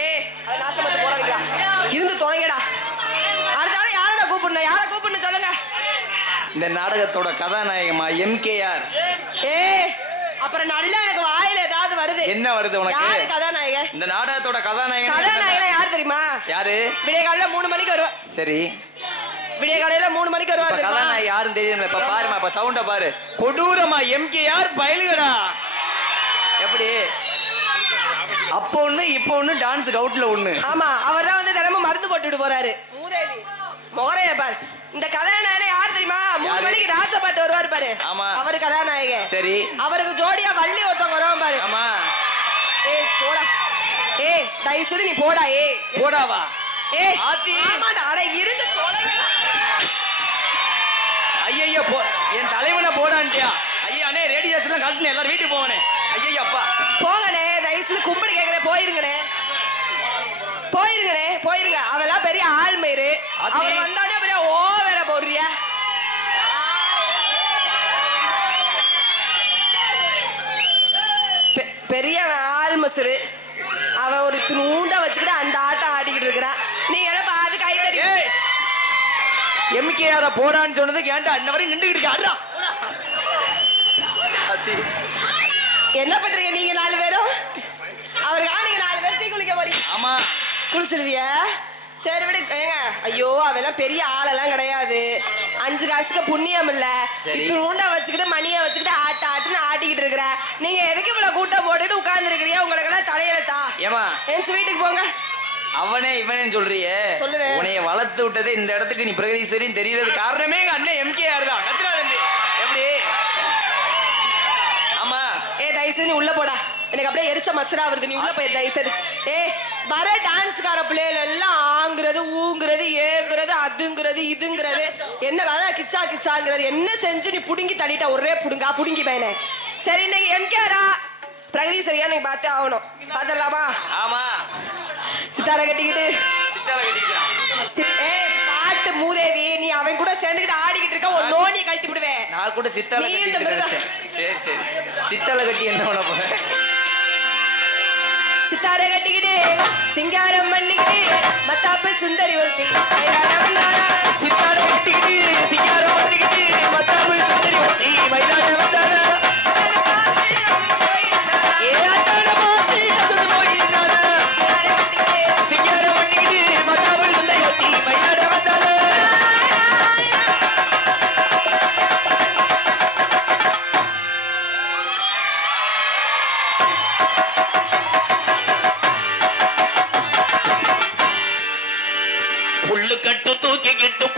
ஏய் அத நாசமத்து போறீங்களா இருந்து தொலைங்கடா. அடுத்த ஆள யாரடா கூப்பிடணும்? யாரை கூப்பிடணும் சொல்லுங்க. இந்த நாடகத்தோட கதாநாயகமா எம்கேஆர். ஏய் அப்புறம் நல்ல எனக்கு வாயில ஏதாவது வருது. என்ன வருது உனக்கு? யாரு கதாநாயகன்? இந்த நாடகத்தோட கதாநாயகன். கதாநாயகன் யார் தெரியுமா? யாரு? விடிய காலையில 3 மணிக்கு வருவா. சரி, விடிய காலையில 3 மணிக்கு வருவா. கதாநாயகன் யாருன்னு தெரியல. இப்ப பாருமா, இப்ப சவுண்ட பாரு. கொடூரமா எம்கேஆர் பயலுகடா. எப்படி அப்ப ஒண்ணு இப்ப ஒண்ணு டான்ஸ் அவுட்ல ஒண்ணு. ஆமா, அவர் தான் வந்து தினமும் மருந்து போட்டுட்டு போறாரு. மூதேவி மொகரைய பாரு. இந்த கதாநாயகன் யார் தெரியுமா? 3 மணிக்கு ராஜபாட்டு வருவார் பாரு. ஆமா, அவரு கதாநாயகன். சரி, அவருக்கு ஜோடியா வள்ளி ஒருத்தவங்க வருவான் பாரு. ஆமா. ஏய் போடா. ஏய் தயவு செய்து நீ போடா. ஏய் போடாவா? ஏய் ஆத்தி. ஆமாடா. அட இருந்து தொலைங்கடா. ஐயய்ய போ, என் தலைவனை போடான்ட்டியா? ஐயா அண்ணே ரேடியோஸ்லாம் கழட்டுனே, எல்லாரும் வீட்டுக்கு போவனே. ஐயய்ய அப்பா போங்கண்ணே, தயவு செய்து கும்பிடு கேக்குறேன். போயிருங்கண்ணே, போயிருங்கண்ணே, போயிருங்க. அவெல்லாம் பெரிய ஆள்மயிறு. அவர் வந்தானே பெரிய ஓவர போடுறியா? பெரிய ஆள்மசுரு. அவன் ஒரு துண்டா வச்சுக்கிட்டு அந்த ஆட்டம் ஆடிக்கிட்டு இருக்கிறான். நீங்க என்ன பாது கை தட்டி எம்கேஆர போடான்னு சொன்னதுக்கு ஏன்டா அன்ன வரை நின்றுகிட்டு ஆடுறா? என்ன பண்றீங்க நீங்க 4 பேரும்? அவருக்காக நீங்க 4 பேர் தீ குளிக்க போறீங்க. ஆமா, குளிச்சிருவிய? சரி விடு. ஏங்க ஐயோ அவெல்லாம் பெரிய ஆளெல்லாம் கிடையாது. 5 காசுக்கு புண்ணியம் இல்ல. இத்துண்டா வச்சுக்கிட்டு மணியை வச்சுக்கிட்டு ஆட்டுன்னு ஆட்டிக்கிட்டு இருக்கிற. நீங்க எதுக்கு இவ்வளவு கூட்டம் போட்டுட்டு உட்கார்ந்து இருக்கிறீங்க? உங்களுக்கு எல்லாம் தலையெழுத்தா? ஏமா என் வீட்டுக்கு போங்க. அவனே இவனே சொல்றியே? சொல்லுவேன். உன்னைய வளர்த்து விட்டதே இந்த இடத்துக்கு நீ பிரகதீஸ்வரின்னு தெரியறது காரணமே எங்க அண்ணன் எம்கேஆர் தான். எப்படி? ஆமா. தயவுசெய்து நீ உள்ள போடா. எனக்கு அப்படியே எரிச்ச மசரா வருது. நீ உள்ள போய் தயவுசெய்து. வர டான்ஸ்கார பிள்ளைகள் எல்லாம் ஆங்குறது ஊங்குறது ஏங்குறது அதுங்கிறது இதுங்கிறது என்ன வேலை கிச்சா கிச்சாங்கிறது என்ன செஞ்சு நீ புடுங்கி தள்ளிட்ட. ஒரே புடுங்கி பையனே. சரி இன்னைக்கு எம்கேஆரா பிரகதீஸ்வரியா நீங்க பார்த்தே ஆகணும். பார்த்தலாமா? ஆமா. சித்தாரை கட்டிக்கிட்டு பாட்டு மூதேவி நீ அவன் கூட சேர்ந்துக்கிட்டு ஆடிக்கிட்டு இருக்க. ஒரு நோனியை கழட்டி விடுவேன். நான் கூட சித்தாரை சரி சரி சித்தாரை கட்டி என்ன பண்ண போறேன்? சித்தாரை கட்டிக்கிட்டு சிங்காரம் பண்ணிக்கிட்டு மத்தாப்பு சுந்தரி ஒருத்தி. சித்தாரை கட்டிக்கிட்டு சிங்காரம் பண்ணிக்கிட்டு மத்தாப்பு சுந்தரி ஒருத்தி மயிலாட வந்தாரா?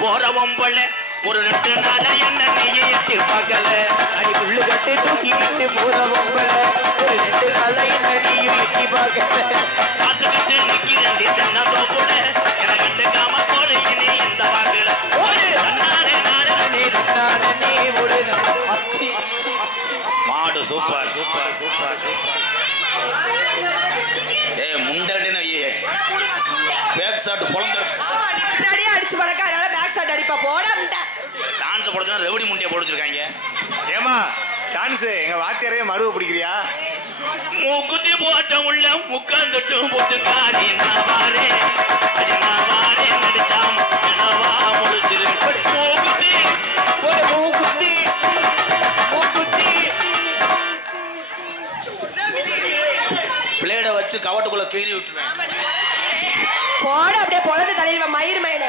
போறவம்பள ஒரு 2 நாள என்ன நெய்யை எட்டி பார்க்கல. அடி புள்ளு கட்டு தூக்கிக்கிட்டு போறவம்பள ஒரு 2 நாள என்ன நெய்யை எட்டி பார்க்கல. காத்துக்கிட்டு நிக்கிறேன் தென்னந்தோப்புல என கண்டுக்காம போடுகினே இந்த வாக்குல ஒரு நானே ஒரு மாடு. Super super super. முண்டாடின பேக் ஷாட் பொளந்துருச்சு. முன்னாடியே அடிச்சு பழக்க அதனால பேக் ஷாட் அடிப்பா. போடா முண்டா. டான்ஸ் போடுறதுனா ரெவடி முண்டிய போடுச்சிருக்காங்க. ஏமா டான்ஸ் எங்க வாத்தியாரே மடுவை பிடிக்கிறியா? மூக்குத்தி போட்ட உள்ள முக்காந்துட்டும் போட்டுக்காரி நான் வாரே நடிச்சாம என்னவா முடிச்சிரு. மூக்குத்தி போடு மூக்குத்தி மூக்குத்தி பிளேட வச்சு கவட்டுக்குள்ள கீறி விட்டுருவேன். போட அப்படியே பொழந்து தலையில மயிர் மயனே.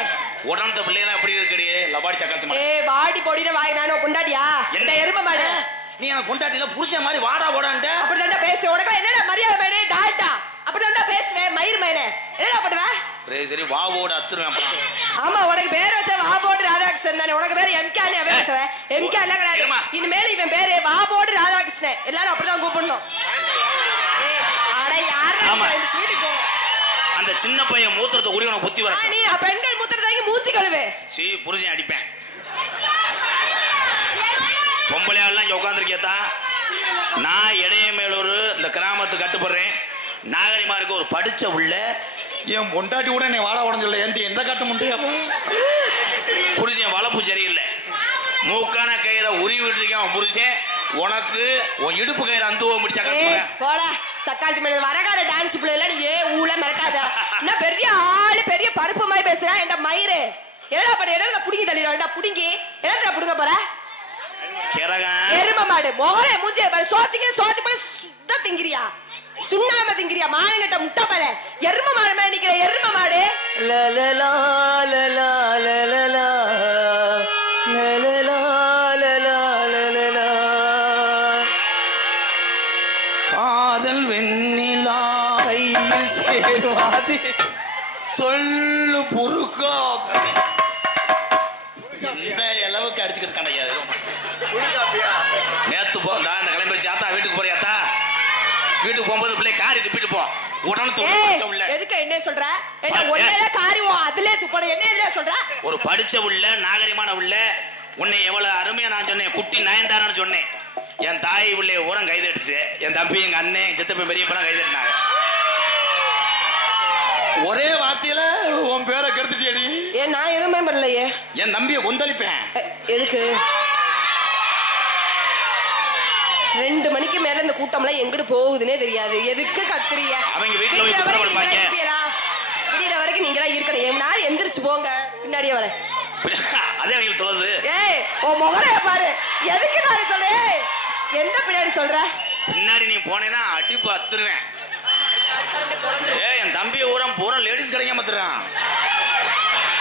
உடனே பிள்ளைலாம் எப்படி இருக்கடி லபாடி சக்கரத்து. வாடி பொடின வாய் நானும் பொண்டாட்டியா? என்ன எருமை மாடு நீ எனக்கு பொண்டாட்டில புருஷன் மாதிரி வாடா போடான்ட்ட. அப்படிதான்டா பேசு. உனக்கு என்னடா மரியாதை மயனே டால்டா? அப்படிதான்டா பேசுவேன் மயிர் மயனே. என்னடா பண்ணுவ? சரி வா ஓட அத்துருவேன். ஆமா உனக்கு பேர் வச்ச வா போடு ராதாகிருஷ்ணன் தானே. உனக்கு பேர் எம்கேன்னு அவன் வச்சவன். எம்கே எல்லாம் கிடையாது. இனிமேல் இவன் பேரு வா போடு ராதாகிருஷ்ணன். எல்லாரும் அப்படிதான் கூப்பிடணும். அட யாரா இந்த ஸ்வீட்டுக்கு போ. அந்த சின்ன பையன் மூத்திரத்தை குடி உனக்கு புத்தி வர. நீ பெண்கள் மூத்திரத்தை மூச்சு கழுவே. சீ புருஷன் அடிப்பேன். பொம்பளையாலாம் இங்க உட்காந்துருக்கேத்தா. நான் இடையமேலூர் இந்த கிராமத்துக்கு கட்டுப்படுறேன். நாகரிகமா இருக்க ஒரு படிச்ச உள்ள என் பொண்டாட்டி கூட என்னை வாழ உடஞ்சில்ல. என்கிட்ட எந்த கட்டு முட்டையா புருஷன் வளர்ப்பு சரியில்லை. மூக்கான கயிறை உருவி விட்டுருக்கேன். அவன் புருஷன் உனக்கு உன் இடுப்பு கயிறு அந்த முடிச்சா ஏய் போடா சக்காலத்து மேல வரகார டான்ஸ் பிள்ளைல நீ ஊல மிரட்டாத. என்ன பெரிய ஆளு பெரிய பருப்பு மாதிரி பேசுறா என்ற மயிறு. என்னடா பண்ண என்னடா புடிங்கி தள்ளிடுறா புடிங்கி என்னடா புடுங்க போற? எரும மாடு மோகரே மூஞ்சே பாரு சோத்தி பண்ணி சுத்த திங்கிறியா சுண்ணாம திங்கிறியா மானங்கட்ட முட்டை பாரு எரும மாடு மேல நிக்கிற எரும மாடு. லலலா லலலா லலலா லலலா லலலா லலலா காதல் வெண்ணிலா கையில் சேருவாது சொல்லு புருக்கா இந்த அளவுக்கு அடிச்சுக்கிட்டு கண்டையா நேத்து போ இந்த கிளம்பி ஆத்தா வீட்டுக்கு போறியாத்தா வீட்டுக்கு போகும்போது பிள்ளை காரி துப்பிட்டு போ உடனே எதுக்கு என்ன சொல்ற? என்ன ஒண்ணேல காரிவோ அதுல துப்பட என்ன எதுல சொல்ற? ஒரு படிச்ச உள்ள நாகரிகமான உள்ள உன்னை எவ்வளவு அருமையா நான் சொன்னேன் குட்டி நயன்தாரான்னு சொன்னேன். என் தாய் உள்ளே ஊரம் கைதடிச்சு என் தம்பி எங்க அண்ணன் என் சித்தப்ப பெரியப்பெல்லாம் கைதட்டினாங்க. ஒரே வார்த்தையில உன் பேரை கெடுத்துட்டேடி. ஏன் நான் எதுவுமே பண்ணலையே. என் தம்பியை கொந்தளிப்பேன். எதுக்கு 2 மணிக்கு மேல இந்த கூட்டம்லாம் எங்கிட்டு போகுதுன்னே தெரியாது. எதுக்கு கத்துறிய? அவங்க வீட்டுல போய் குதிரை வளர்ப்பாங்க. விடியற வரைக்கும் நீங்க எல்லாம் இருக்கணும். என்னால எந்திரிச்சு போங்க பின்னாடியே வரேன். அதே அவங்களுக்கு தோணுது. ஏய் ஓ முகரைய பாரு. எதுக்கு நான் சொல்றேன்? எந்த பின்னாடி சொல்ற? பின்னாடி நீ போனேன்னா அடி பத்துருவேன். ஏய் என் தம்பியை ஊரம் பூரா லேடிஸ் கிடைக்க மாத்துறான்.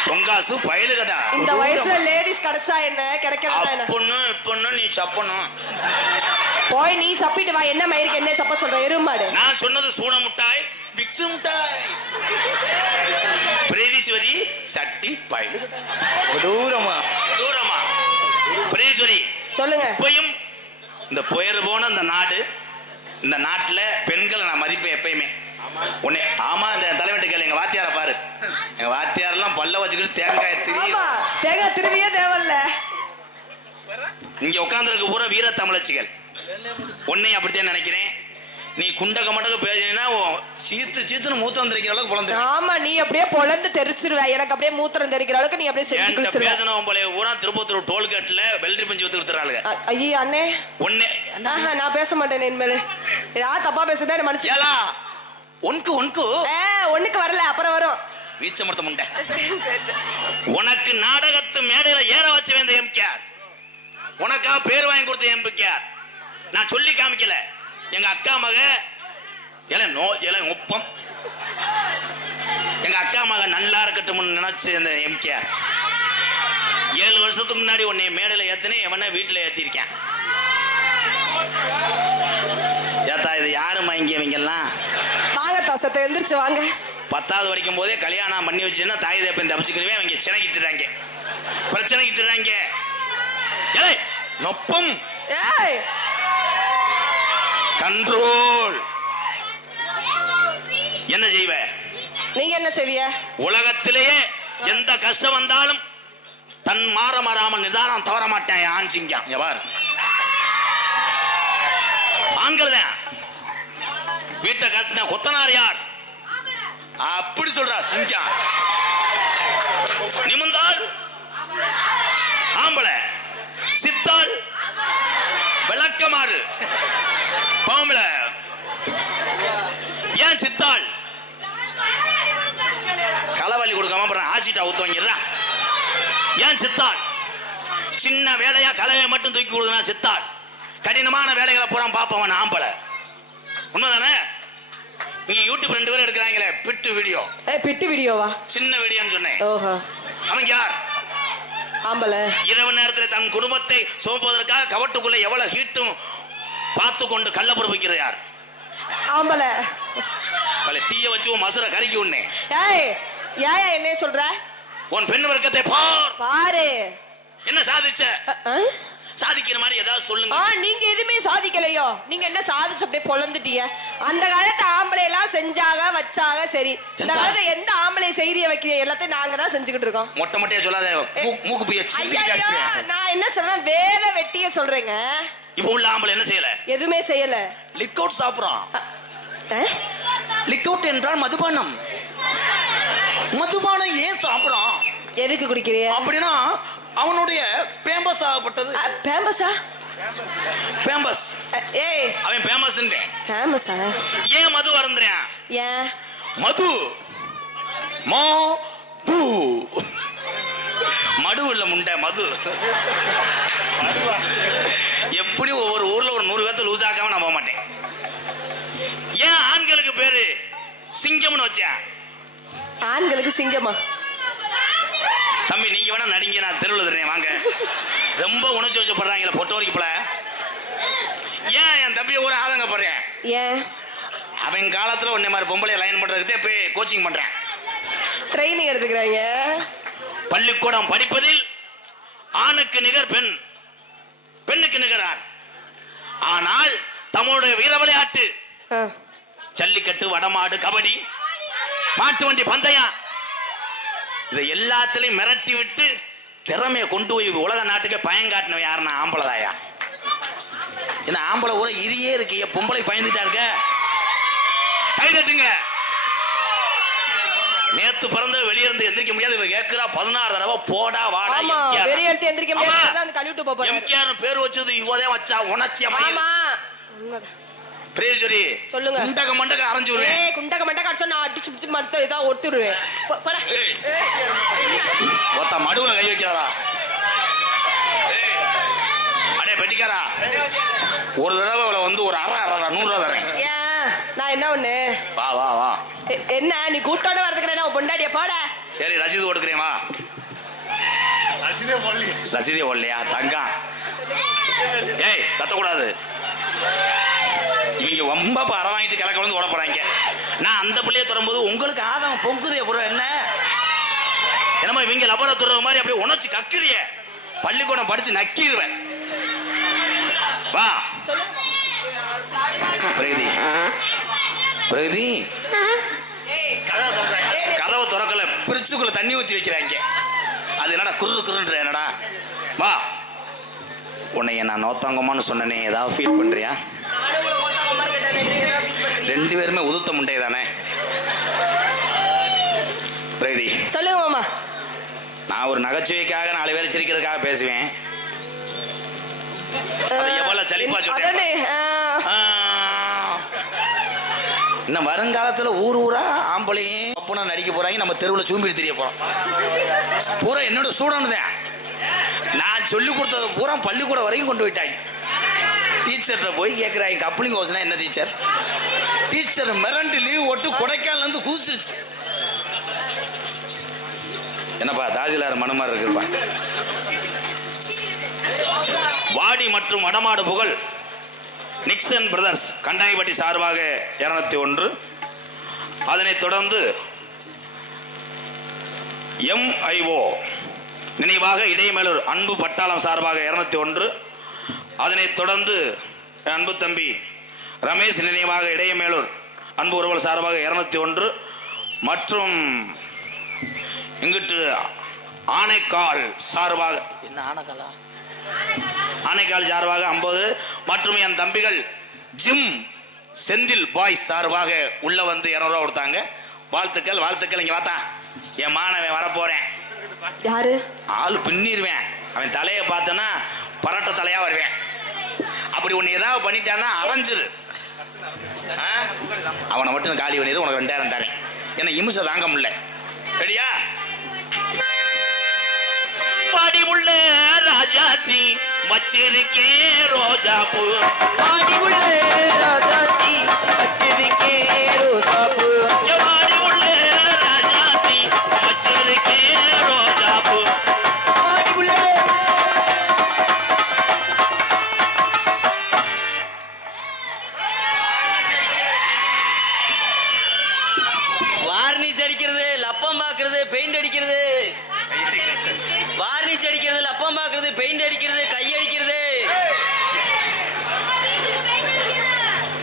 பொங்காசு பயலு கடா. இந்த வயசுல லேடிஸ் கிடைச்சா என்ன கிடைக்கிறதா என்ன? பொண்ணு நீ சப்பணும். போய் நீ சப்பிட்டு வா. என்ன மயிருக்கு என்ன சப்ப சொல்ற எருமாடு? நான் சொன்னது சூட முட்டாய் விக்ஸ் முட்டாய் பிரேதீஸ்வரி சட்டி பயலு கொடூரமா பிரேதீஸ்வரி சொல்லுங்க. இப்பயும் இந்த புயர் போன இந்த நாடு இந்த நாட்டுல பெண்களை நான் மதிப்பேன் எப்பயுமே. உன்னை ஆமா இந்த தலைவட்ட கேளு எங்க வாத்தியார பாரு. எங்க வாத்தியாரெல்லாம் பல்ல வச்சுக்கிட்டு தேங்காய் திரும்பியே தேவையில்ல. இங்க உட்கார்ந்துருக்கு பூரா வீர தமிழச்சிகள். உன்னை அப்படித்தான் நினைக்கிறேன். நீ குண்டக மண்டக பேசினா சீத்துன்னு மூத்திரம் தெரிக்கிற அளவுக்கு பொழந்து. ஆமா நீ அப்படியே பொழந்து தெரிச்சிருவ. எனக்கு அப்படியே மூத்திரம் தெரிக்கிற அளவுக்கு நீ அப்படியே செஞ்சு குளிச்சிருவ. பேசணும் போல ஊரா திருப்பத்தூர் டோல்கேட்ல பெல்ட்ரி பஞ்சு வித்து வித்துறாளுங்க. ஐயே அண்ணே ஒண்ணே நான் பேச மாட்டேன் இனிமேல். ஏதாவது தப்பா பேசுதா என்ன மனுஷன். ஏலா ஒண்ணுக்கு வரல அப்புறம் வரும். வீச்ச மரத்த முண்டை. உனக்கு நாடகத்து மேடையில ஏற வச்சு வேந்த எம்கேஆர். உனக்கா பேர் வாங்கி கொடுத்த எம்கேஆர். நான் சொல்லி காமிக்கல. எங்க அக்கா மக ஒப்பம் எங்க அக்கா மக நல்லா இருக்கட்டும் நினைச்சு இந்த எம்கேஆர் 7 வருஷத்துக்கு முன்னாடி உன்னை மேடையில ஏத்தினே எவன வீட்டுல ஏத்திருக்கேன். ஏத்தா இது யாருமா இங்க இவங்க எல்லாம்? வாங்க தாசத்தை எந்திரிச்சு வாங்க. 10வது படிக்கும் போதே கல்யாணம் பண்ணி வச்சுன்னா தாய் தேப்பன் தப்பிச்சுக்கிறவே அவங்க சினைக்கு திடுறாங்க, பிரச்சனைக்கு திடுறாங்க. ஏய் நொப்பம் கண்ட்ரோல். என்ன செய்வ? நீங்க என்ன செய்வீங்க? உலகத்திலேயே எந்த கஷ்டம் வந்தாலும் தன் மாறாமல் நிதானம் தவற மாட்டேன் ஆண் சிங்கம். எவார் ஆண்கள் தான். வீட்டை கட்டின கொத்தனார் யார்? அப்படி சொல்றா சிங்கம். நிமிந்தால் ஆம்பளை, சித்தாள் விளக்கமாறு பாம்பளை. ஏன் சித்தாள் களவள்ளி கொடுக்காம ஆசிட்டா ஊத்து வாங்கிடுறா? ஏன் சித்தாள்? சின்ன வேலையா கலவையை மட்டும் தூக்கி கொடுக்குறா சித்தாள். கடினமான வேலைகளை பூரா பார்ப்பவன் ஆம்பளை. உண்மைதானே? நீங்க யூடியூப் 2 பேரும் எடுக்கிறாங்களே பிட்டு வீடியோ. பிட்டு வீடியோவா? சின்ன வீடியோன்னு சொன்னேன். ஓஹோ. அவங்க யார்? ஆம்பளை. இரவு நேரத்தில் தன் குடும்பத்தை சுமப்பதற்காக கவட்டுக்குள்ள எவ்வளவு ஹீட்டும் பார்த்து கொண்டு கள்ள பொறுப்பிக்கிற யார்? ஆம்பளை. தீய வச்சு மசுரை கறிக்கி உடனே. ஏய் ஏயா என்ன சொல்ற? உன் பெண் வர்க்கத்தை பாரு. என்ன சாதிச்ச? சாதிக்கிற மாதிரி ஏதாவது சொல்லுங்க. நீங்க எதுவுமே சாதிக்கலையோ? நீங்க என்ன சாதிச்சு அப்படியே பொழந்துட்டீங்க? அந்த காலத்து ஆம்பளை எல்லாம் செஞ்சாக வச்சாக சரி. இந்த காலத்துல எந்த ஆம்பளை செய்திய வைக்கிற எல்லாத்தையும் நாங்க தான் செஞ்சுக்கிட்டு இருக்கோம். மொட்டை மொட்டையா சொல்லாத, மூக்கு பைய நான் என்ன சொல்றேன்? வேலை வெட்டிய சொல்றேங்க. இப்ப உள்ள ஆம்பளை என்ன செய்யல? எதுவுமே செய்யல. லிக் அவுட் சாப்பிடுறான். லிக் அவுட் என்றால் மதுபானம். மதுபானம் ஏன் சாப்பிடுறான்? எதுக்கு குடிக்கிறீங்க? அப்படின்னா அவனுடைய பேம்பஸ் ஆகப்பட்டது. பேம்பஸா? பேம்பஸ். ஏய் அவன் பேமஸ். ஃபேமஸா? ஏன் மது வருந்துறேன்? ஏன் மது மது மடு இல்ல முண்டை மது. எப்படி ஒவ்வொரு ஊர்ல ஒரு 100 பேர்த்த லூஸ் ஆக்காம நான் போக மாட்டேன். ஏன் ஆண்களுக்கு பேரு சிங்கம்னு வச்சேன்? ஆண்களுக்கு சிங்கமா? தம்பி நீங்க வேணா நடிங்க, நான் தெருவில் தர்றேன் வாங்க. ரொம்ப உணர்ச்சி வச்சப்படுறாங்களே பொட்ட வரைக்கும் போல. ஏன் என் தம்பியை ஒரு ஆதங்கப்படுறேன்? ஏன் அவன் காலத்துல உன்னை மாதிரி பொம்பளை லைன் பண்றதுக்கு போய் கோச்சிங் பண்றேன். ட்ரைனிங் எடுத்துக்கிறாங்க. பள்ளிக்கூடம் படிப்பதில் ஆணுக்கு நிகர் பெண், பெண்ணுக்கு நிகர் ஆண். ஆனால் தம்முடைய வீர விளையாட்டு ஜல்லிக்கட்டு, வடமாடு, கபடி, மாட்டு வண்டி பந்தயம், இதை எல்லாத்திலையும் மிரட்டி விட்டு திறமையை கொண்டு போய் உலக நாட்டுக்கு பயங்காட்டினவன் யாருன்னா ஆம்பளைதாயா. ஏன்னா ஆம்பளை ஊரை இரியே இருக்கு, பொம்பளை பயந்துட்டா இருக்க. கைதட்டுங்க. நேத்து பிறந்த வெளியிருந்து எந்திரிக்க முடியாது. இவ கேக்குறா 16 தடவை போடா வாடா. ஆமா வெளிய எடுத்து எந்திரிக்க முடியாது. அதான் கழுவிட்டு போறாரு. எம்கேஆர் பேர் வச்சது இவதே வச்சா உணர்ச்சியமா. ஆமா உண்மைதான். பிரேஜரி சொல்லுங்க. குண்டக மண்டக அரைஞ்சு விடுவேன். ஏய் குண்டக மண்டக அடிச்சா நான் அடிச்சு பிடிச்சு மத்த இதா ஒருத்துடுவேன். போடா. ஒத்த மடுவுல கை வைக்கிறாரா? அடே பெட்டிக்காரா, ஒரு தடவை வந்து ஒரு அரை 100 ரூபா தரேன். ஏன் நான் என்ன ஒண்ணு? வா வா வா. என்ன நீ கூட்டோட வரதுக்குறேன்னா பொண்டாடிய போட. சரி ரசீது கொடுக்குறேன் வா. ரசீதே ஓடலையா தங்கம்? ஏய் கத்தக்கூடாது. இவங்க ரொம்ப அரை வாங்கிட்டு கிழக்க வந்து ஓட போறாங்க. நான் அந்த பிள்ளைய தொடரும்போது உங்களுக்கு ஆதம் பொங்குதே புறம் என்ன? என்னமா இவங்க லபர துறது மாதிரி அப்படியே உணர்ச்சி கக்குறிய. பள்ளிக்கூடம் படிச்சு நக்கிடுவேன். வா பிரகதி. பிரகதி கதவை திறக்கல, பிரிச்சுக்குள்ள தண்ணி ஊற்றி வைக்கிறாங்க. அது என்னடா குரு குருன்ற என்னடா? வா. உன்னைய நான் நோத்தாங்கம்மான்னு சொன்னனே, ஏதாவது ஃபீல் பண்றியா? 2 பேருமே உதுத்த முண்டை தானே. பிரகதி சொல்லுங்க மாமா. நான் ஒரு நகைச்சுவைக்காக 4 பேர் சிரிக்கிறதுக்காக பேசுவேன். அது எவ்வளவு சலிப்பா சொல்றேன். இன்னும் வருங்காலத்துல ஊர் ஊரா ஆம்பளையும் அப்பனா நடிக்க போறாங்க. நம்ம தெருவில் சூம்பிட்டு தெரிய போறோம். பூரா என்னோட ஸ்டூடெண்ட் தான். நான் சொல்லி கொடுத்தது பூரா பள்ளிக்கூடம் வரைக்கும் கொண்டு போயிட்டாங்க. டீச்சர்கிட்ட போய் கேட்குறாங்க கப்ளிங் ஹவுஸ்னா என்ன டீச்சர்? டீச்சர் மிரண்டு லீவ் ஓட்டு கொடைக்கானல இருந்து குதிச்சிருச்சு. என்னப்பா தாசில்தார் மனு மாதிரி இருக்குப்பா. வாடி மற்றும் வடமாடு புகழ் நிக்சன் பிரதர்ஸ் கண்டாங்கிப்பட்டி சார்பாக 201. அதனைத் தொடர்ந்து MIO நினைவாக இடையமேலூர் அன்பு பட்டாளம் சார்பாக 201. அதனைத் தொடர்ந்து அன்பு தம்பி ரமேஷ் நினைவாக இடையமேலூர் அன்பு உறவல் சார்பாக 201. மற்றும் இங்கிட்டு ஆனைக்கால் சார்பாக என்ன ஆனைக்காலா? ஆனைக்கால் சார்பாக 50. மற்றும் என் தம்பிகள் ஜிம் செந்தில் பாய்ஸ் சார்பாக உள்ள வந்து 200 ரூபா கொடுத்தாங்க. வாழ்த்துக்கள் வாழ்த்துக்கள். இங்க பார்த்தா என் மாணவன் வரப்போறேன். யாரு? ஆள் பின்னிருவேன். அவன் தலையை பார்த்தனா பரட்ட தலையா வருவேன். அப்படி ஒன்னு ஏதாவது பண்ணிட்டான்னா அரைஞ்சிரு. அவனை மட்டும் காலி பண்ணிடு. உனக்கு 2000 தரேன். ஏன்னா இம்சை தாங்க முடியல. ரெடியா? பாடி உள்ள ராஜாத்தி வச்சிருக்கே ரோஜா பூ. பாடி உள்ள ராஜாத்தி வச்சிருக்கே ரோஜா பூ. பாடி உள்ள ராஜாத்தி வச்சிருக்கே ரோஜா பூ. பாடி உள்ள வார்னிஷ் அடிக்கிறது, லப்பம் பாக்குறது, பெயிண்ட் அடிக்கிறது. வார்னிஷ் அடிக்கிறது, லப்பம் பாக்குறது, பெயிண்ட் அடிக்கிறது, கை அடிக்கிறது.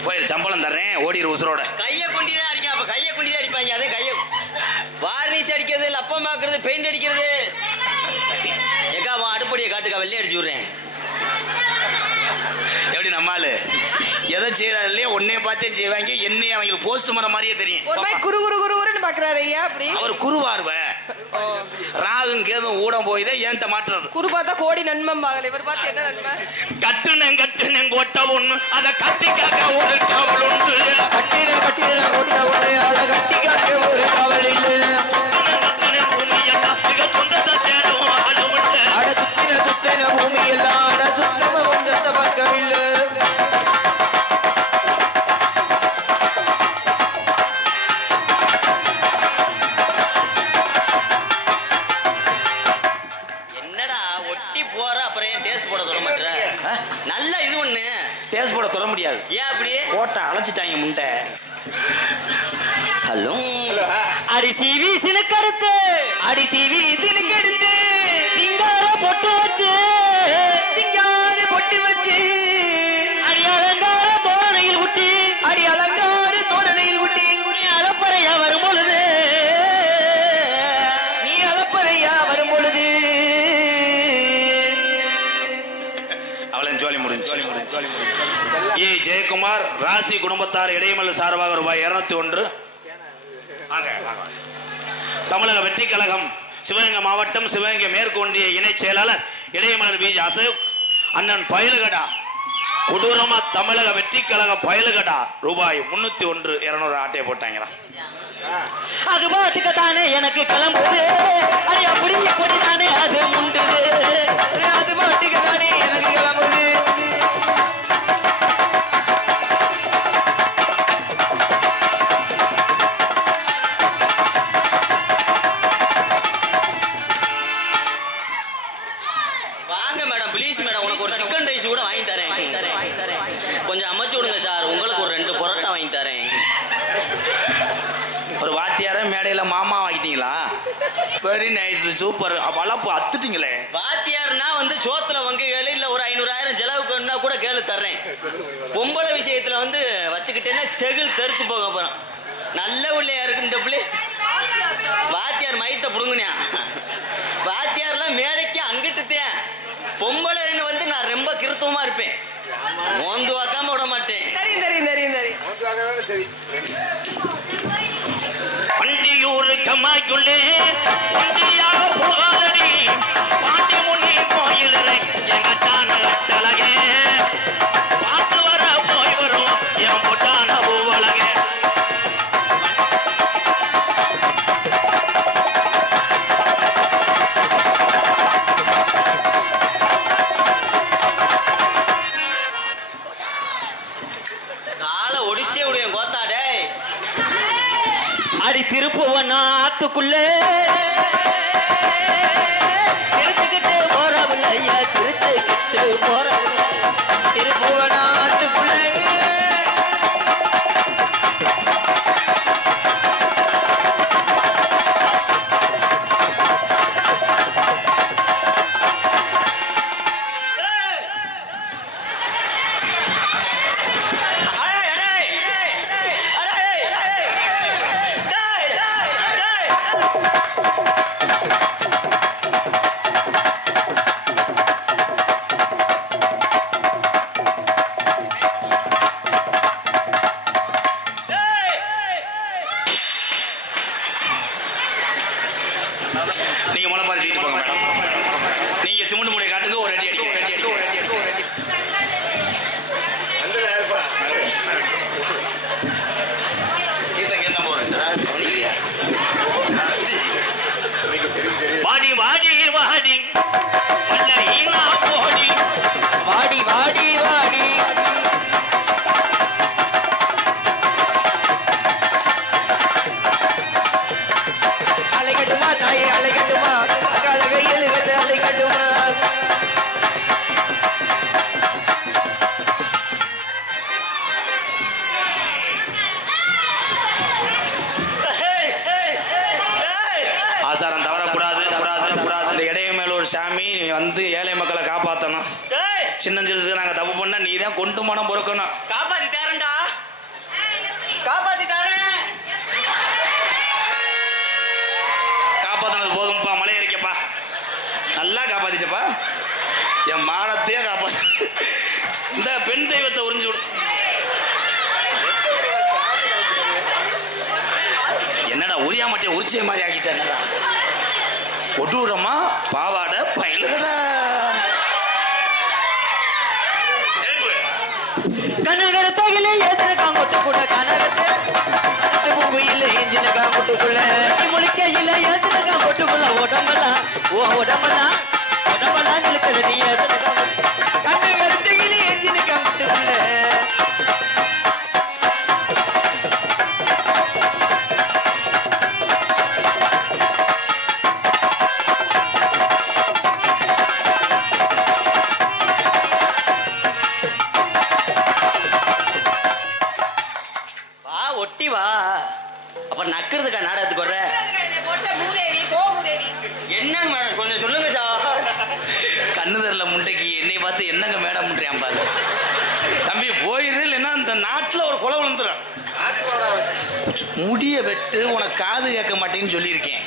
போயிரு சம்பளம் தர்றேன் ஓடிரு உசுரோட. கையை கொண்டிதான் அடிக்க. அப்ப கையை கொண்டிதான் அடிப்பாங்க. அதே கையை வார்னிஷ் அடிக்கிறது, லப்பம் பாக்குறது, பெயிண்ட் அடிக்கிறது. ஏக்கா அடுப்படியை காட்டுக்கா, வெள்ளை அடிச்சு விடுறேன். எப்படி நம்மாலு எதை செய்யறாரு இல்லையா? உன்னைய பார்த்தே செய்வாங்க. என்னைய அவங்களுக்கு போஸ்ட் மரம் மாதிரியே தெரியும். ஒரு மாதிரி குரு குரு குருன்னு பாக்குறாரு. ஐயா அப்படி அவர் குருவார்வ ராகும் கேதும் ஊடம் போய் தான் ஏன்ட்ட மாட்டுறது. குரு பார்த்தா கோடி நன்மம் பாகல, இவர் பார்த்து என்ன நன்மை? கட்டுனேன் கொட்ட ஒண்ணு அதை கட்டி காக்க ஒரு காவல் உண்டு. கட்டின கொட்ட உடனே அதை கட்டி காக்க ஒரு காவல் இல்லை. கட்டுனேன் பூமி எல்லாம் மிக சொந்தத்தை தேடும் ஆளு உண்டு. அட சுத்தின பூமி எல்லாம் அட சுத்தம சொந்தத்தை பார்க்கவில்லை. என்னடா ஒட்டி போற அப்புறம் ஏன் டேஸ்ட் போட சொல்ல மாட்டேற? நல்ல இது ஒண்ணு டேஸ்ட் போட சொல்ல முடியாது. ஏன் அப்படியே கோட்டை அழைச்சிட்டாங்க முண்டை. ஹலோ அரிசி வீசினுக்கடுத்து சிங்கார பொட்டு வச்சு அடி அலங்கார தோரணையில் விட்டி நீ அளப்பறையா வரும் பொழுது அவளை ஜோலி முடிஞ்சு. ஏ ஜெயக்குமார் ராசி குடும்பத்தார் இடையமல்ல சார்பாக ரூபாய் 201. தமிழக வெற்றி கழகம் சிவகங்கை மாவட்டம் சிவகங்கை மேற்கு ஒன்றிய இணை செயலாளர் இடையமலர் பி அசோக் அண்ணன் பயலுகடா கொடூரமா தமிழக வெற்றி கழக பயலுகடா ரூபாய் 301 200 ஆட்டையை போட்டாங்களா. அது பாட்டுக்கு தானே எனக்கு கிளம்புது அது அப்படி தானே அது முண்டுது அது பாட்டுக்கு தானே எனக்கு கிளம்புது. வாங்க மேடம், ப்ளீஸ் மேடம், உனக்கு ஒரு சிக்கன் ரைஸ் கூட வாங்கி தரேன். கொஞ்சம் அமைச்சு விடுங்க சார், உங்களுக்கு ஒரு 2 பரோட்டா வாங்கி தரேன். ஒரு வாத்தியார மேடையில மாமா வாங்கிட்டீங்களா? Very nice, super. வளப்பு அத்துட்டீங்களே. வாத்தியார்னா வந்து சோத்துல வங்க கேளு, இல்ல ஒரு 500,000 செலவுக்குன்னா கூட கேளு தர்றேன். பொம்பளை விஷயத்துல வந்து வச்சுக்கிட்டேன்னா செகில் தெரிச்சு போக அப்புறம். நல்ல உள்ளையா இருக்கு இந்த பிள்ளை. வாத்தியார் மைத்த புடுங்குனியா? வாத்தியார்லாம் மேடைக்கு அங்கிட்டுத்தேன். பொம்பளைன்னு வந்து நான் ரொம்ப கிருத்தமா இருப்பேன், மோந்து வாக்காம விட மாட்டேன். வண்டியூர் கம்மாய்க்குள்ளே வண்டியாக போகாதடி பாண்டி முன்னி கோயில் எங்கட்டான கட்டழகே பார்த்து வர போய் வரும் என் பொட்டான பூவழகே. காலை ஒடிச்சே விடுவேன் கோத்தாடே. அடி திருப்புவனா ஆத்துக்குள்ளே திருச்சுக்கிட்டு போறவில்லையா திருச்சுக்கிட்டு போறவில்லை திருப்புவனா ஆத்துக்குள்ளே. நீங்க முளைப்பாரி தீட்டு போங்க மேடம். நீங்க சிமெண்ட் மூடைய காட்டுங்க, ஒரு அடி அடிக்கிறேன். வாடி வாடி வாடி வல்லீனா போடி வாடி வாடி வாடி அலைகட்டுமா தாயே அலைகட்டுமா அழகை எழுகட்டு அலைகட்டுமா. ஆசாரம் தவறக்கூடாது. அந்த இடையமேலூர் சாமி வந்து ஏழை மக்களை காப்பாற்றணும். சின்னஞ்சிறுசுக்கு நாங்க தப்பு பண்ணா நீ தான் கொண்டு மனம் பொறுக்கணும். காப்பாத்தி தரேன்டா, காப்பாத்தி தரேன். காப்பாத்தினது போதும்பா, மலை இருக்கப்பா, நல்லா காப்பாத்திட்டப்பா. என் மானத்தையே காப்பாத்து. இந்த பெண் தெய்வத்தை உறிஞ்சு விடு. என்னடா உரியா மாட்டே உரிச்சே மாதிரி ஆக்கிட்டேன். கொடூரமா பாவாடை பயலுகடா. கனகரத்தகிலே ஏசனக்கான் கொட்டுக்குள்ள கனகத்தை பூங்குயில ஏஞ்சினக்கான் கொட்டுக்குள்ள முழிக்கையில ஏசனக்கான் கொட்டுக்குள்ள உடம்பெல்லாம் உடம்பெல்லாம் நிலுக்கதடி ஏசனக்கான் கனகரத்தகிலே ஏஞ்சினக்கான் கொட்டுக்குள்ள வா ஒட்டி வா. அப்புறம் நக்கிறதுக்கா நாடகத்துக்கு வர்ற? என்னன்னு மேடம் கொஞ்சம் சொல்லுங்க சார். கண்ணு தெரியல முண்டைக்கு என்னை பார்த்து என்னங்க மேடம் முன்றியான் பாரு. தம்பி போயிரு, இல்லைன்னா இந்த நாட்டில் ஒரு கொலை விழுந்துடும். முடிய வெட்டு, உனக்கு காது கேட்க மாட்டேன்னு சொல்லியிருக்கேன்.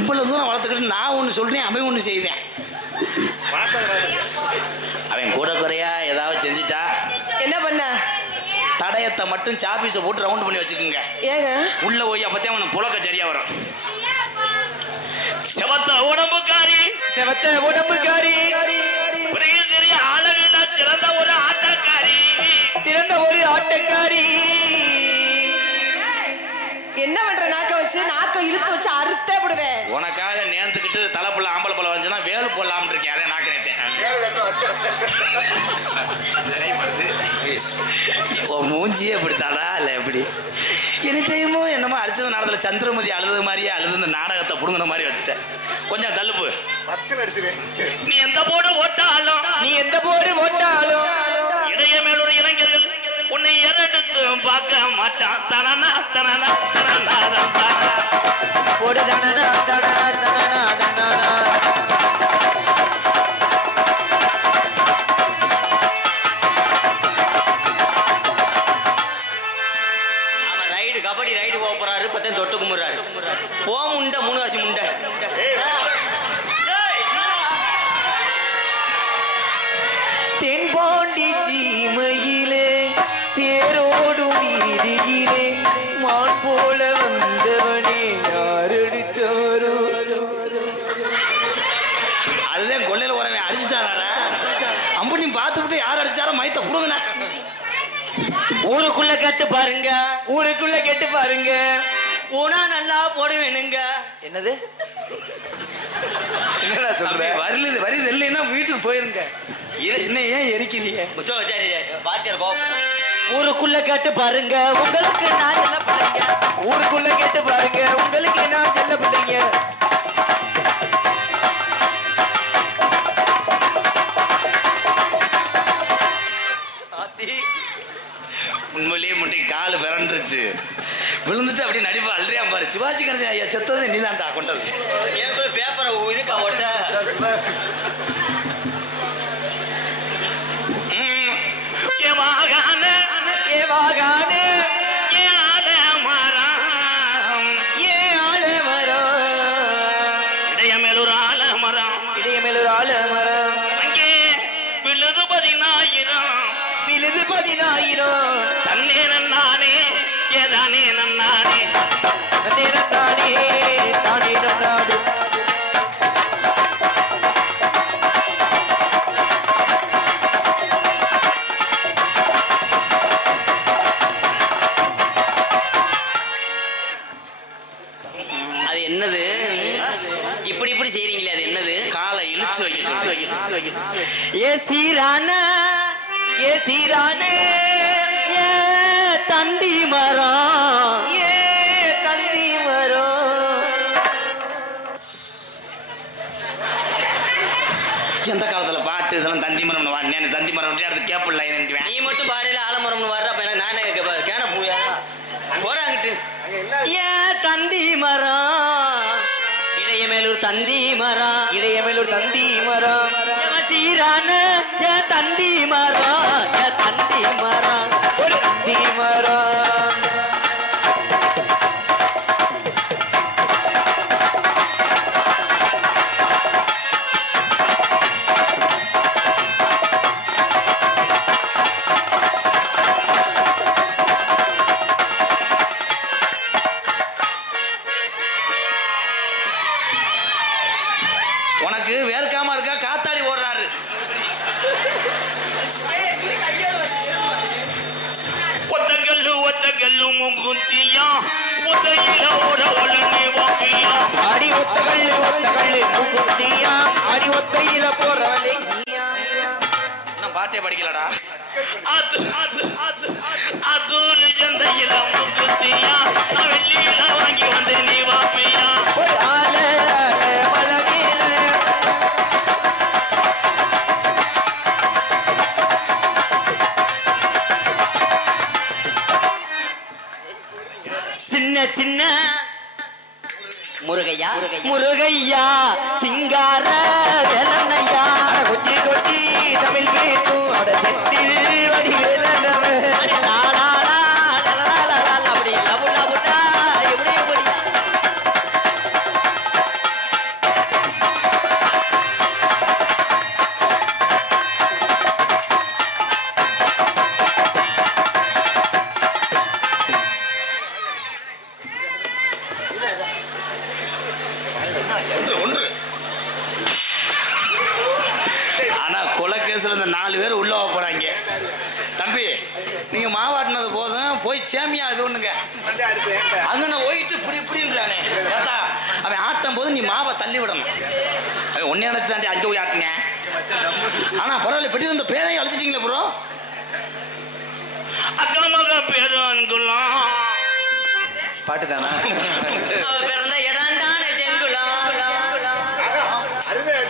இவ்வளவு தூரம் வளர்த்துக்கிட்டு நான் ஒன்று சொல்றேன், அவன் ஒன்று செய்வேன். அவன் கூட குறையா ஏதாவது செஞ்சுட்டா என்ன பண்ண? தடயத்தை மட்டும் சாப்பீஸை போட்டு ரவுண்ட் பண்ணி வச்சுக்கோங்க. ஏங்க உள்ள போய் அப்பத்தே அவனுக்கு புழக்க சரியா வரும். செவத்த உடம்புக்காரி, செவத்த உடம்புக்காரி, பெரிய பெரிய அழகுல சிறந்த ஒரு ஆட்டக்காரி, சிறந்த ஒரு ஆட்டக்காரி. என்ன பண்ற? நாக்க வச்சு நாக்க இழுத்து வச்சு அறுத்தே விடுவேன். உனக்காக நேர்ந்துக்கிட்டு தலைப்புள்ள ஆம்பளை பழம் வந்துச்சுன்னா வேலு போடலாம்னு இருக்கேன். அதை நாக்கு நேட்டேன். மூஞ்சியே பிடித்தாடா இல்ல எப்படி? எனி டைமும் என்னமோ அடிச்சது நாடகத்தில் சந்திரமதி அழுது மாதிரியே அழுது இந்த நாடகத்தை புடுங்கின மாதிரி வச்சுட்டேன். கொஞ்சம் தள்ளுப்பு. நீ எந்த போடு ஓட்டாலும், நீ எந்த போடு ஓட்டாலும் இடைய மேலொரு இளைஞர்கள் உன்னை எரடுத்து பார்க்க மாட்டான். தனனா தனனா தனனா தனனா போடு தனனா தனனா தனனா தனனா. ரைடு கபடி ரைடு போக போறாரு. பத்தேன் தொட்டு கும்பிடுறாரு. போ முண்டை மூணு காசி முண்டை. தென்பாண்டி ஜீமையிலே தேரோடும் வீதியிலே மான் போல வந்தவனே யாரடிச்சாரோ. அதுதான் கொள்ளையில வரவன் அடிச்சுட்டாரா. அம்புட்டி பார்த்துக்கிட்டு யார் அடிச்சாரோ மைத்த புடுங்கண்ணா. ஊருக்குள்ள கேட்டு பாருங்க, ஊருக்குள்ள கேட்டு பாருங்க. ஊனா நல்லா போடுவேனுங்க. என்னது? என்னடா சொல்ற? வருது வருது இல்லைன்னா வீட்டுக்கு போயிருங்க. என்ன ஏன் எரிக்கிறீங்க? சரி பாத்தியார் கோபம். ஊருக்குள்ள கேட்டு பாருங்க, உங்களுக்கு நான் செல்ல பிள்ளைங்க. ஊருக்குள்ள கேட்டு பாருங்க, உங்களுக்கு நான் செல்ல பிள்ளைங்க. உண்மையிலேயே முட்டி காலு பிறண்டுருச்சு. விழுந்துட்டு அப்படியே நடிப்பா அல்றியா பாரு. சிவாஜி கணேசன் ஐயா செத்தது நீதான்டா கொண்டது. எனக்கு பேப்பரை இதுக்கா ஓட்ட. ஏவாகானே இடைய மேலூர் ஆலமரம், இடைய மேலூர் ஆலமரம், அங்கே விழுது 10,000 விழுது 10,000 தன்னே நன்னானே ஏதானே நன்னானே தானே தானே நாடு. அது என்னது? இப்படி இப்படி செய்றீங்களே, அது என்னது? காலை இழுச்சு வைக்க. ஏ சீரான ஏ சீரானே ஏ தண்டி மரம், ஏ தந்தி மரம். எந்த காலத்துல பாட்டு இதெல்லாம் தந்தி மரம் தந்தி மரம் அடுத்து கேப்பிடல. நீ மட்டும் பாடையில ஆலமரம்னு வர்ற அப்ப நானே கேன பூயா போடாங்கிட்டு. ஏன் தந்தி மரம், இடையமேலூர் தந்தி மரம், இடையமேலூர் தந்தி மரம். சீரான ஏன் தந்தி மரம், ஏன் தந்தி மரம், ஒரு தந்தி மரம். ஒத்த கல்லும் குத்தியா ஒத்தையில ஓட ஒளனே வாப்பியா அடி ஒத்த கல்லு குத்தியா அடி ஒத்தையில போறவளே நான் பாட்டே படிக்கலடா. அதூர் சந்தையில குத்தியா வெள்ளியில வாங்கி வந்து நீ வாப்பியா சின்ன சின்ன முருகையா முருகையா சிங்கார வேலனையா கொட்டி கொட்டி தமிழ் பேசும் அட செட்டில் வடி வேலனவன் அப்படி லபு லபுடா எப்படி எப்படி ஒன்று ஆனா கொலை கேஸ்ல இந்த 4 பேர் உள்ள போறாங்க. தம்பி நீங்க மாவாட்டினது போதும் போய் சேமியா இது ஒண்ணுங்க அங்க போயிட்டு இப்படி இப்படின்றானே பார்த்தா அவன் ஆட்டும் போது நீ மாவை தள்ளி விடணும். அவன் ஒன்னே நினைச்சு தாண்டி 5 போய் ஆட்டுங்க. ஆனா பரவாயில்ல பெட்டி இருந்த பேரையும் அழிச்சிட்டீங்களே ப்ரோ. அக்கா மக பேருங்குலாம் பாட்டு தானா? அவ பிறந்த இடம்தானே செங்குளம்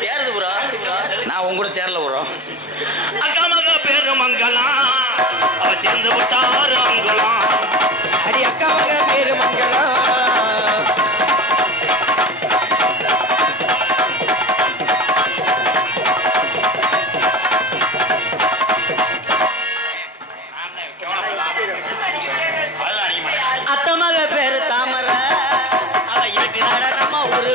சேருது ப்ரோ. நான் உங்க கூட சேரல ப்ரோ. அக்கா மக பேரு மங்கலாம் அவ சேர்ந்து விட்டாரு அங்குலாம் அடி அக்கா மக பேரு மங்களம் அத்தமக பேரு தாமர அவ இருக்கிறாட நம்ம ஊரு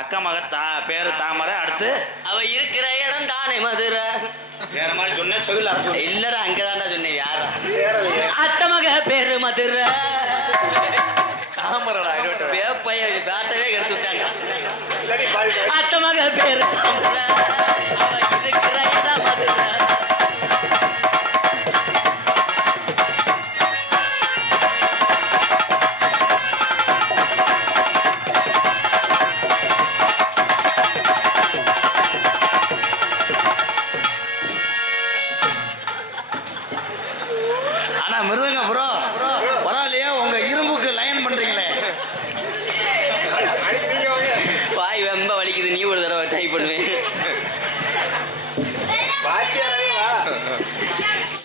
அக்கா மக பேரு தாமரை. அடுத்து அவ இருக்கிற இடம் தானே மதுரை. வேற மாதிரி சொன்னேன் செவில அரைச்சு இல்லடா அங்கதான்டா சொன்னேன். யாரா அத்தமக பேரு மதுரை தாமரடா வேப்பைய பேட்டவே எடுத்து விட்டாங்க. அத்தமக பேரு தாமரை அவ இருக்கிற இடம் மதுரை. ஆனா மிருதங்க ப்ரோ பரவாயில்லையா உங்க இரும்புக்கு லைன் பண்றீங்களே. வாய் ரொம்ப வலிக்குது. நீ ஒரு தடவை ட்ரை பண்ணுவேன்.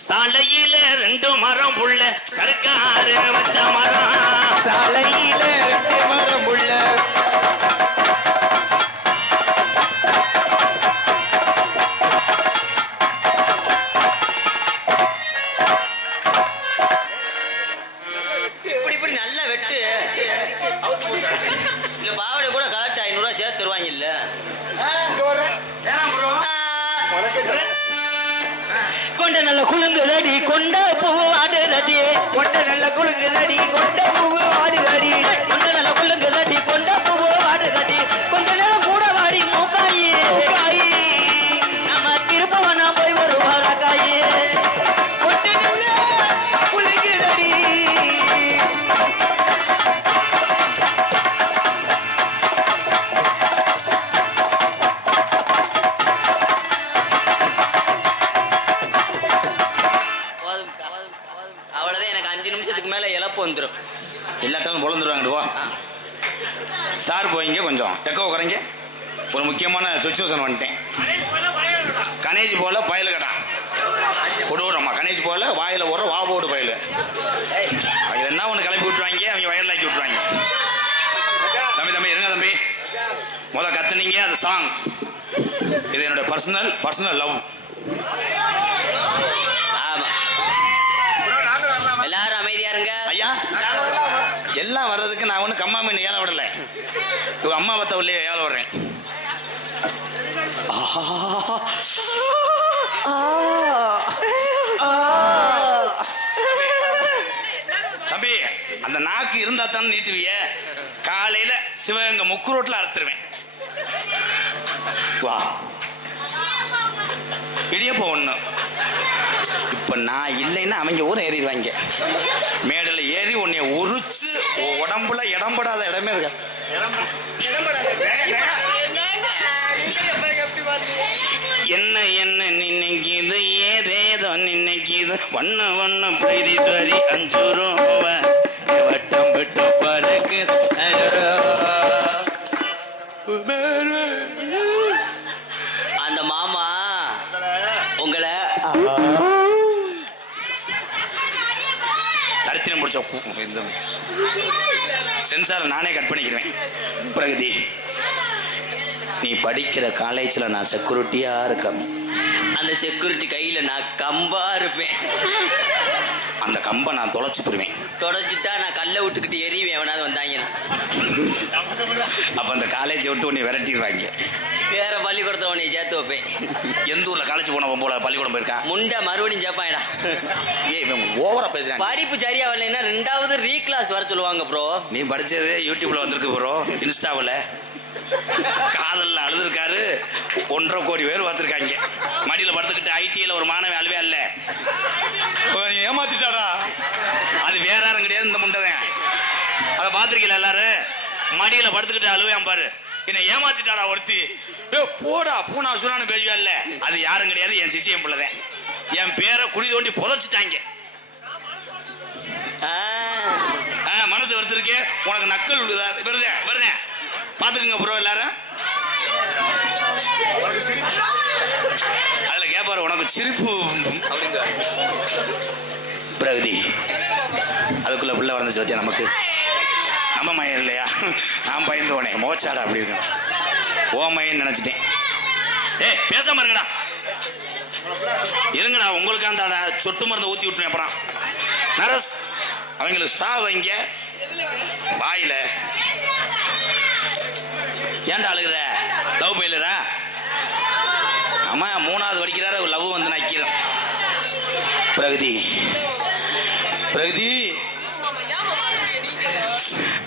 சாலையில 2 மரம் புள்ள சர்க்காரு வச்ச மரம் சாலையில 2 மரம் உள்ள இப்படி இப்படி நல்ல வெட்டு. இந்த பாவடை கூட கலெக்ட் 500 ரூபாய் சேர்த்து தருவாங்க இல்ல. கொண்ட நல்ல குலுங்குதடி கொண்ட பூ ஆடுதடி கொண்ட நல்ல குலுங்குதடி கொண்ட பூவு ஆடுதடி கொண்ட நல்ல குலுங்குதடி கொண்ட பூ ஆடுதடி கொஞ்ச நேரம் கூட வாடி மூக்காயி காயி நம்ம திருப்பவனா போய் ஒரு காயி கொண்ட நல்ல குலுங்குதடி அவ்வளவுதான். எனக்கு 5 நிமிஷத்துக்கு மேல இழப்பு வந்துடும். எல்லாத்தாலும் பொழந்துருவாங்க. வா சார் போயிங்க கொஞ்சம் டெக்கோ குறைங்க. ஒரு முக்கியமான சுச்சுவேஷன் வந்துட்டேன். கணேஷ் போல பயல் கடா கொடூரமா கணேஷ் போல வாயில ஓடுற வா போடு பயல் அது என்ன ஒன்று கிளப்பி விட்டுருவாங்க. அவங்க வயரில் ஆக்கி விட்டுருவாங்க. தம்பி இருங்க தம்பி. கத்துனீங்க அது சாங். இது என்னோட பர்சனல் லவ். ஆமா எல்லாரும் அமைதியா இருங்க. ஐயா எல்லாம் வர்றதுக்கு நான் ஒன்றும் கம்மா மீன் ஏழை விடலை. இவங்க அம்மா பத்த உள்ளே ஏழை விடுறேன். தம்பி அந்த நாக்கு இருந்தா தான் நீட்டுவிய. காலையில சிவகங்கை முக்கு ரோட்ல அறுத்துருவேன். வா இடியப்போ ஒண்ணு இப்ப நான் இல்லைன்னா அவங்க ஊரை ஏறிடுவாங்க. மேடல ஏறி உன்னைய உரிச்சு உடம்புல இடம்படாத இடமே இருக்க. என்ன என்ன நினைக்குது ஏதேதோ நினைக்குது வண்ண வண்ண பிரீதீஸ்வரி 5 ரூபா வட்டம் விட்டு பறக்கு. அந்த மாமா உங்களை தரித்திரம் முடிச்ச சென்சார் நானே கட் பண்ணிக்கிறேன். பிரகதி, நீ படிக்கிற காலேஜில் நான் செக்யூரிட்டியாக இருக்கேன். அந்த செக்யூரிட்டி கையில நான் கம்பா இருப்பேன். அந்த கம்பை நான் தொலைச்சு போடுவேன். தொடச்சிட்டா நான் கல்லை விட்டுக்கிட்டு எறிவேன் எவனாவது வந்தாங்கன்னா. அப்போ அந்த காலேஜை விட்டு உன்னை விரட்டிடுவாங்க. வேற பள்ளிக்கூடத்தை உன்னை சேர்த்து வைப்பேன். எந்த ஊரில் காலேஜ் போன போல பள்ளிக்கூடம் போயிருக்கா? முண்டை மறுபடியும் சேர்ப்பாயிடா. ஏய், இவன் ஓவரா பேசுறாங்க. படிப்பு சரியா வரலைன்னா 2வது ரீக்ளாஸ் வர சொல்லுவாங்க ப்ரோ. நீ படிச்சது யூடியூப்ல வந்திருக்கு ப்ரோ, இன்ஸ்டாவில். காதல்ல அழுதுருக்காரு, 1.5 கோடி பேர் பார்த்துருக்காங்க. மடியில் படுத்துக்கிட்டு ஐடியில் ஒரு மாணவன் அழுவே இல்ல, ஏமாத்திட்டாரா? அது வேற யாரும் கிடையாது, இந்த முண்டதான். அதை பார்த்துருக்கீங்களா எல்லாரும்? மடியில் படுத்துக்கிட்டு அழுவேன் பாரு, என்னை ஏமாத்திட்டாரா ஒருத்தி. போடா பூனா சுரான்னு பேசுவா இல்ல, அது யாரும் கிடையாது, என் சிசியம் பிள்ளைதான். என் பேரை குடி தோண்டி புதைச்சிட்டாங்க. மனசு வருத்திருக்கே உனக்கு நக்கல் வருதேன் வருதேன் பாத்துக்குங்க ப்ரோ எல்லாரும். அதுல கேப்பாரு உனக்கு சிரிப்பு அப்படிங்க. பிரகதி, அதுக்குள்ள பிள்ளை வளர்ந்துச்சு வத்தியா நமக்கு. நம்ம மயம் இல்லையா? நான் பயந்தோனே மோச்சாடா அப்படி இருக்கணும். ஓ மயன்னு நினைச்சிட்டேன். ஏய் பேசாம இருங்கடா, இருங்கடா. உங்களுக்கு அந்த சொட்டு மருந்து ஊத்தி விட்டுருவேன். அப்புறம் நரஸ் அவங்களுக்கு ஸ்டாவ் வைங்க வாயில. ஏன்டா அழுகிற? லவ் பயிலரா? ஆமா, 3வது படிக்கிறாரு, லவ் வந்து நக்கிறோம். பிரகதி, பிரகதி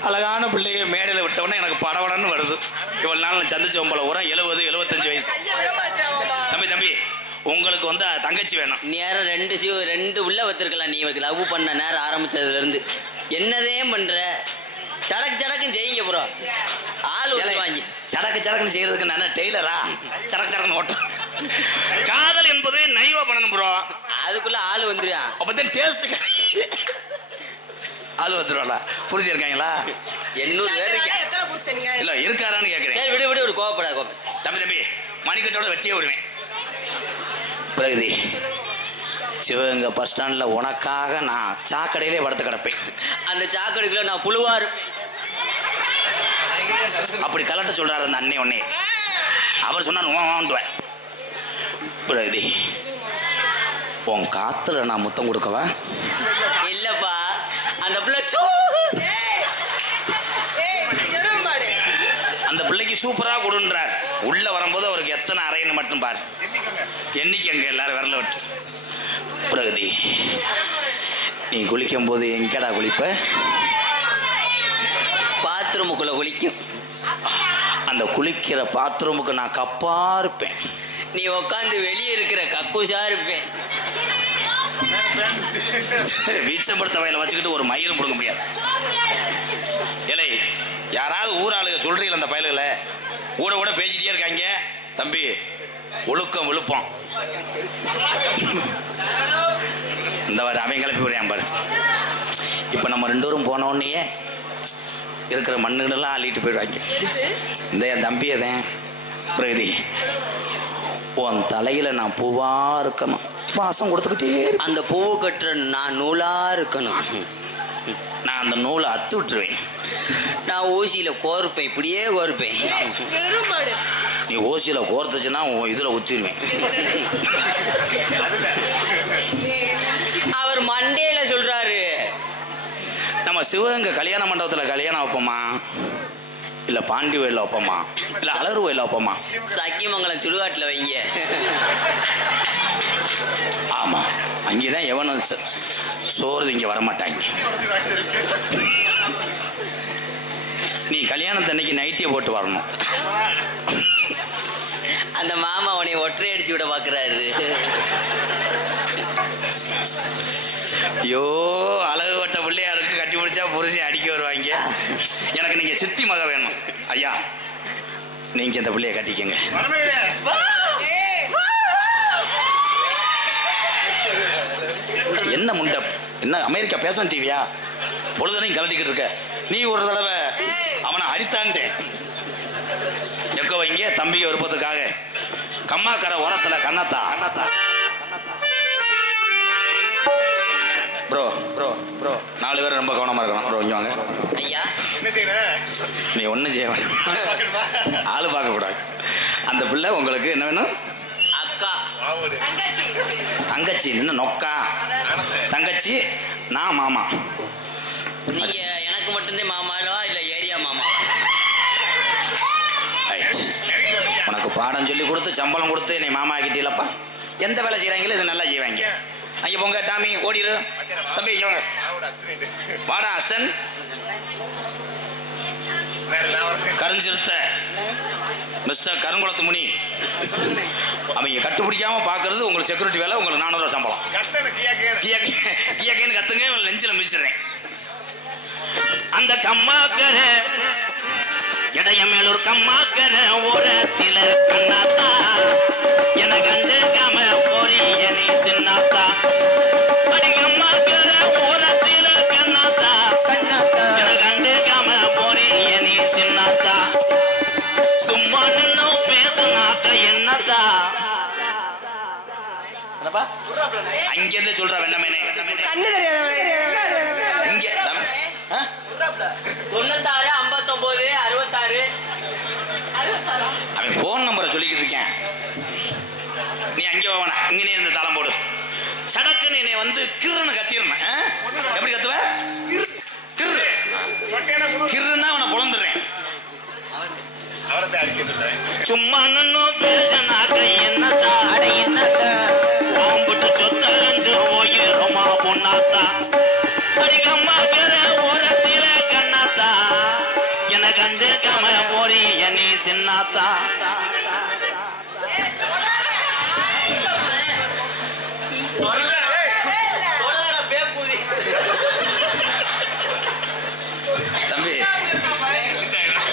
அழகான பிள்ளைய மேடையில் விட்டவொடனே எனக்கு படவடன்னு வருது. இவ்வளவு நாள் நான் சந்திச்ச போல ஒரு 70 75 வயசு. தம்பி தம்பி, உங்களுக்கு வந்து தங்கச்சி வேணும். நேரம் 2 உள்ள வச்சிருக்கலாம். நீ லவ் பண்ண நேரம் ஆரம்பிச்சதுல இருந்து என்னதே பண்ற? சடக்குன்னு செய்யுங்க ப்ரோ. ஆள் வாங்கி சடக்குன்னு செய்யறதுக்கு நான் டெய்லரா? சடக்குன்னு ஓட்டம். காதல் என்பது நைவா பண்ணணும் ப்ரோ. அதுக்குள்ள ஆள் வந்துருவான். அப்பதான் டேஸ்ட் ஆள் வந்துருவாளா? புரிஞ்சிருக்காங்களா? 800 பேர் இல்ல இருக்காரான்னு கேட்கிறேன். விடு ஒரு கோவப்படாத. தம்பி மணிக்கட்டோட வெட்டியே வருவேன். பிரகதி, சிவகங்கை பஸ் ஸ்டாண்ட்ல உனக்காக நான் சாக்கடையிலே படுத்து கிடப்பேன். அந்த சாக்கடைக்குள்ள நான் புழுவா இருப்பேன். அப்படி கலட்ட சொல்றாரு அந்த அண்ணே ஒன்னே. அவர் சொன்னார் பிரகதி, உன் காத்துல நான் முத்தம் கொடுக்கவா? இல்லப்பா, அந்த பிள்ளை அந்த பிள்ளைக்கு சூப்பரா கொடுன்றார். உள்ள வரும்போது அவருக்கு எத்தனை அறைன்னு மட்டும் பாரு. என்னைக்கு எங்க எல்லாரும் விரல விட்டு. பிரகதி, நீ குளிக்கும் போது எங்கடா குளிப்ப? பாத்ரூமுக்குள்ள குளிக்கும். அந்த குளிக்கிற பாத்ரூமுக்கு நான் கப்பா இருப்பேன். நீ உட்காந்து வெளியே இருக்கிற கக்கூசா இருப்பேன். வீச்சம்படுத்த வயல வச்சுக்கிட்டு ஒரு மயிலும் கொடுக்க முடியாது. இலை யாராவது ஊராளுக சொல்றீங்களா? அந்த பயல்களை கூட பேசிட்டே இருக்காங்க. தம்பி ஒழுக்கம் விழுப்பம். இந்த வாரம் அவன் கிளப்பி விடுறான் பாரு. இப்ப நம்ம 2 பேரும் போனோடனே இருக்கிற மண்ணுகளெல்லாம் அள்ளிட்டு போயிடுவாங்க. இந்த என் தம்பியதான். பிரகதி, உன் தலையில நான் பூவா இருக்கணும், வாசம் கொடுத்துக்கிட்டே. அந்த பூவு கட்டுற நான் நூலா இருக்கணும். நான் அந்த நூலை அத்து விட்டுருவேன். நான் ஊசியில கோர்ப்பேன், இப்படியே கோர்ப்பேன். நீ ஓசியில கோர்த்துச்சுன்னா இதுல ஊத்திடுவேன். அவர் மண்டேல சொல்றாரு, நம்ம சிவகங்கை கல்யாண மண்டபத்துல கல்யாணம் வைப்போமா, இல்ல பாண்டி கோயில வைப்போமா, இல்ல அலறு கோயில வைப்போமா? சக்கிமங்கலம் சுடுகாட்டுல வைங்க. ஆமா, அங்கேதான் எவனும் சோறு இங்க வரமாட்டாங்க. நீ கல்யாணத்தன்னைக்கு நைட்டியை போட்டு வரணும். அந்த மாமா உன்னை ஒற்றை அடிச்சு விட பாக்குறாரு. ஐயோ அழகு வட்ட பிள்ளையா இருக்கு, கட்டி பிடிச்சா புருஷன் அடிக்க வருவாங்க. எனக்கு நீங்க சித்தி மக வேணும் ஐயா, நீங்க இந்த பிள்ளைய கட்டிக்கங்க. என்ன முண்டை, என்ன அமெரிக்கா பேஷன் டிவியா? பொழுதுனையும் கலட்டிக்கிட்டு இருக்க நீ. ஒரு தடவை அவனை அடித்தான்ட்டேன். எக்க வைங்க தம்பிக்கு விருப்பத்துக்காக. கம்மாக்கரை ஓரத்துல கண்ணத்தா. ப்ரோ ப்ரோ ப்ரோ 4 பேர் ரொம்ப கவனமா இருக்கணும். ப்ரோ இங்க வாங்க. ஐயா என்ன செய்யணும்? நீ ஒன்றும் செய்ய வேண்டாம், ஆளு பார்க்க கூடாது. அந்த பிள்ளை உங்களுக்கு என்ன வேணும்? அக்கா. தங்கச்சி. நின்று நொக்கா தங்கச்சி, நான் மாமா. நீங்க எனக்கு மட்டும்தான் மாமாவா இல்ல ஏரியா மாமாவா? உனக்கு பாடம் சொல்லி கொடுத்து சம்பளம் கொடுத்து நீ மாமா ஆக்கிட்டீங்களப்பா. எந்த வேலை செய்கிறாங்களோ இது நல்லா செய்வாங்க. ஐயா போங்க டாமி, ஓடிடு தம்பி. இங்க வாங்க. வாடா அசன். கருஞ்சிருத்த மிஸ்டர் கருங்குளத்து முனி. அவங்க கட்டுப்பிடிக்காம பாக்குறது உங்களுக்கு செக்யூரிட்டி வேலை. உங்களுக்கு 400 ரூபா சம்பளம். கியக்கேன்னு கத்துங்க, லெஞ்சில் மிச்சிடுறேன். அந்த கம்மாக்கர இடைய மேலூர் கம்மாக்கர ஓரத்தில கண்ணாத்தா, என கண்டு காம போறிய நீ சின்னாத்தா. அடி கம்மாக்கர ஓரத்தில கண்ணாத்தா, என கண்டு காம போறிய நீ சின்னாத்தா. சும்மா நின்னு பேசனாக்க என்னத்தா? அங்கிருந்து சொல்ற வெண்ணமேனே கண்ணு தெரியாதவனே. இங்க 96 59 66. அவன் போன் நம்பரை சொல்லிக்கிட்டு இருக்கேன். நீ அங்கே போவன இங்கே இருந்து தாளம் போடு. சடக்குன்னு என்னை வந்து கிருன்னு கத்திடுறேன். எப்படி கத்துவ? கிரு கிருன்னா அவனை பொழந்துடுறேன். சும்மா நன்னும் பேசனாக்க என்னத்தா? என்னத்தா பாம்புட்டு சொத்தலஞ்சு போயிருமா பொண்ணாத்தா. அடிக்கம்மா பேர ஓரத்தில கண்ணாத்தா, என கண்டு கம போறிய நீ சின்னாத்தா. தம்பி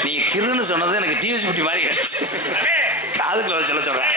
நீ கிருன்னு சொன்னது எனக்கு டிவி சுட்டி மாதிரி கிடைச்சு. காதுக்குள்ள சொல்ல சொல்றேன்.